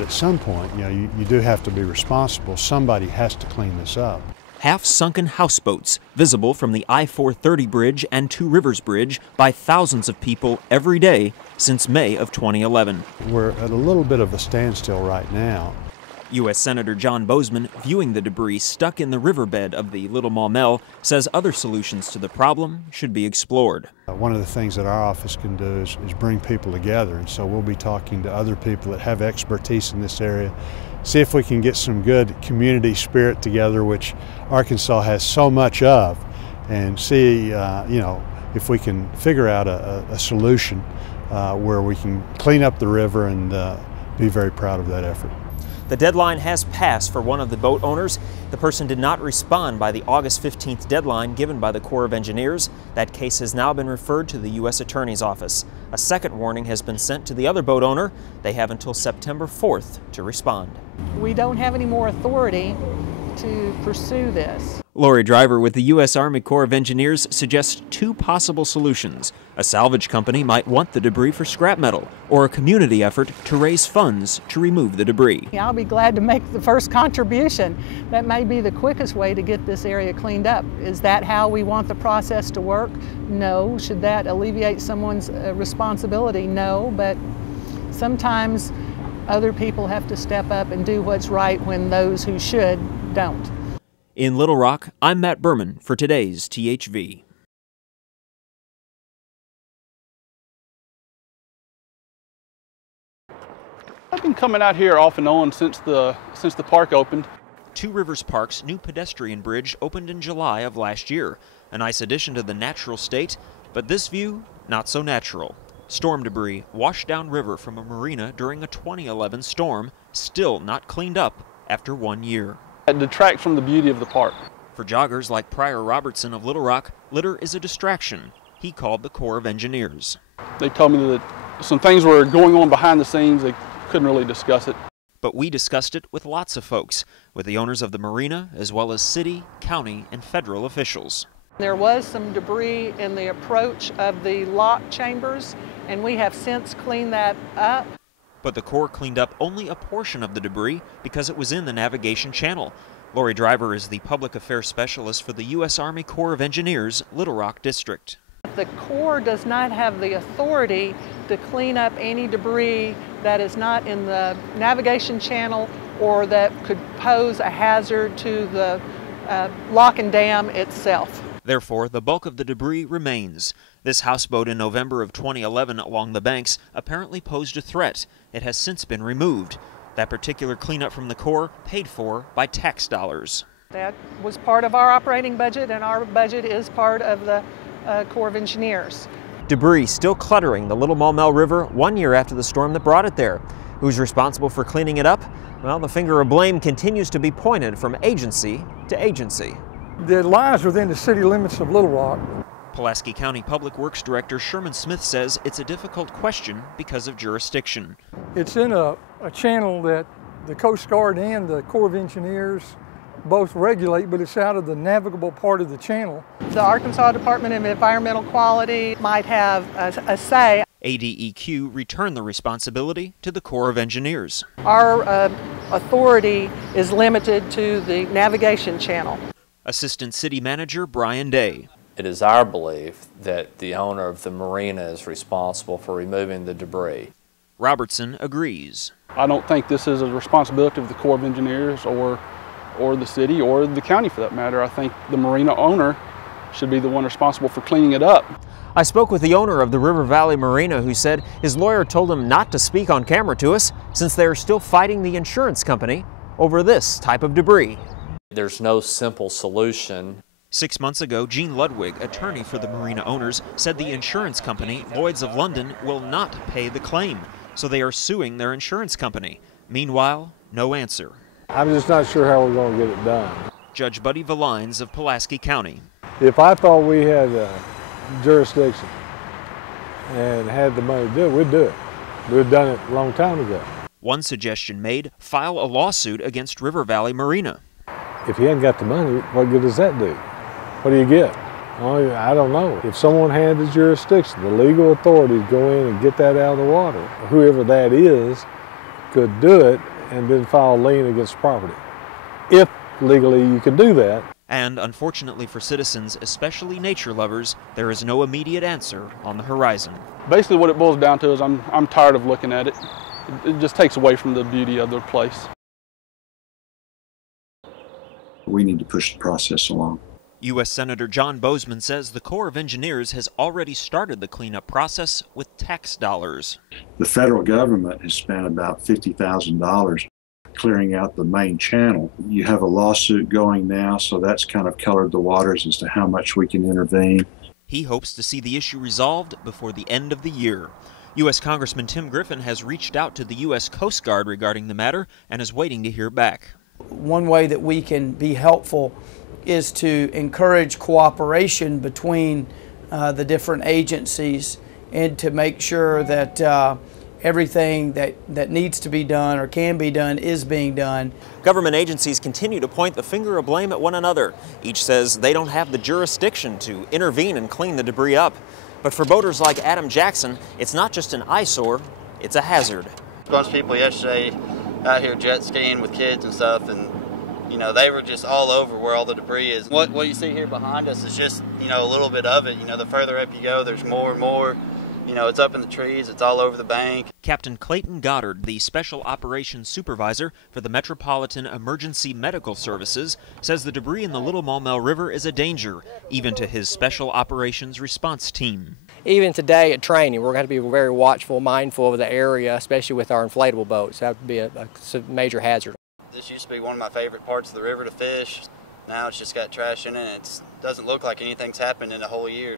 At some point, you do have to be responsible. Somebody has to clean this up. Half-sunken houseboats visible from the I-430 bridge and Two Rivers Bridge by thousands of people every day since May of 2011. We're at a little bit of a standstill right now. U.S. Senator John Boozman, viewing the debris stuck in the riverbed of the Little Maumelle, says other solutions to the problem should be explored. One of the things that our office can do is bring people together, and so we'll be talking to other people that have expertise in this area, see if we can get some good community spirit together, which Arkansas has so much of, and see if we can figure out a solution where we can clean up the river and be very proud of that effort. The deadline has passed for one of the boat owners. The person did not respond by the August 15th deadline given by the Corps of Engineers. That case has now been referred to the U.S. Attorney's Office. A second warning has been sent to the other boat owner. They have until September 4th to respond. We don't have any more authority to pursue this. Lori Driver with the U.S. Army Corps of Engineers suggests two possible solutions. A salvage company might want the debris for scrap metal, or a community effort to raise funds to remove the debris. I'll be glad to make the first contribution. That may be the quickest way to get this area cleaned up. Is that how we want the process to work? No. Should that alleviate someone's responsibility? No, but sometimes other people have to step up and do what's right when those who should don't. In Little Rock, I'm Matt Berman for today's THV. I've been coming out here off and on since the park opened. Two Rivers Park's new pedestrian bridge opened in July of last year. A nice addition to the natural state, but this view, not so natural. Storm debris washed downriver from a marina during a 2011 storm, still not cleaned up after 1 year. It detracts from the beauty of the park. For joggers like Pryor Robertson of Little Rock, litter is a distraction. He called the Corps of Engineers. They told me that some things were going on behind the scenes. They couldn't really discuss it. But we discussed it with lots of folks, with the owners of the marina, as well as city, county, and federal officials. There was some debris in the approach of the lock chambers, and we have since cleaned that up. But the Corps cleaned up only a portion of the debris because it was in the navigation channel. Lori Driver is the public affairs specialist for the U.S. Army Corps of Engineers, Little Rock District. The Corps does not have the authority to clean up any debris that is not in the navigation channel or that could pose a hazard to the lock and dam itself. Therefore, the bulk of the debris remains. This houseboat in November of 2011 along the banks apparently posed a threat. It has since been removed. That particular cleanup from the Corps paid for by tax dollars. That was part of our operating budget, and our budget is part of the Corps of Engineers. Debris still cluttering the Little Maumelle River 1 year after the storm that brought it there. Who's responsible for cleaning it up? Well, the finger of blame continues to be pointed from agency to agency. It lies within the city limits of Little Rock. Pulaski County Public Works Director Sherman Smith says it's a difficult question because of jurisdiction. It's in a channel that the Coast Guard and the Corps of Engineers both regulate, but it's out of the navigable part of the channel. The Arkansas Department of Environmental Quality might have a say. ADEQ returned the responsibility to the Corps of Engineers. Our authority is limited to the navigation channel. Assistant City Manager Brian Day. It is our belief that the owner of the marina is responsible for removing the debris. Robertson agrees. I don't think this is a responsibility of the Corps of Engineers or the city or the county for that matter. I think the marina owner should be the one responsible for cleaning it up. I spoke with the owner of the River Valley Marina who said his lawyer told him not to speak on camera to us since they are still fighting the insurance company over this type of debris. There's no simple solution. 6 months ago, Gene Ludwig, attorney for the marina owners, said the insurance company, Lloyd's of London, will not pay the claim, so they are suing their insurance company. Meanwhile, no answer. I'm just not sure how we're going to get it done. Judge Buddy Valines of Pulaski County. If I thought we had jurisdiction and had the money to do it, we'd do it. We'd done it a long time ago. One suggestion made, file a lawsuit against River Valley Marina. If you hadn't got the money, what good does that do? What do you get? I don't know. If someone had the jurisdiction, the legal authorities go in and get that out of the water, whoever that is, could do it and then file a lien against the property, if legally you can do that. And unfortunately for citizens, especially nature lovers, there is no immediate answer on the horizon. Basically what it boils down to is I'm tired of looking at it. It just takes away from the beauty of the place. We need to push the process along. U.S. Senator John Boozman says the Corps of Engineers has already started the cleanup process with tax dollars. The federal government has spent about $50,000 clearing out the main channel. You have a lawsuit going now, so that's kind of colored the waters as to how much we can intervene. He hopes to see the issue resolved before the end of the year. U.S. Congressman Tim Griffin has reached out to the U.S. Coast Guard regarding the matter and is waiting to hear back. One way that we can be helpful is to encourage cooperation between the different agencies and to make sure that everything that needs to be done or can be done is being done. Government agencies continue to point the finger of blame at one another. Each says they don't have the jurisdiction to intervene and clean the debris up. But for boaters like Adam Jackson, it's not just an eyesore, it's a hazard. A bunch of people yesterday out here jet skiing with kids and stuff, and you know, they were just all over where all the debris is. What you see here behind us is just, you know, a little bit of it. You know, the further up you go, there's more and more. You know, it's up in the trees, it's all over the bank. Captain Clayton Goddard, the Special Operations Supervisor for the Metropolitan Emergency Medical Services, says the debris in the Little Maumelle River is a danger, even to his Special Operations Response Team. Even today at training, we're going to be very watchful, mindful of the area, especially with our inflatable boats. That would be a major hazard. This used to be one of my favorite parts of the river to fish. Now it's just got trash in it, and it doesn't look like anything's happened in a whole year.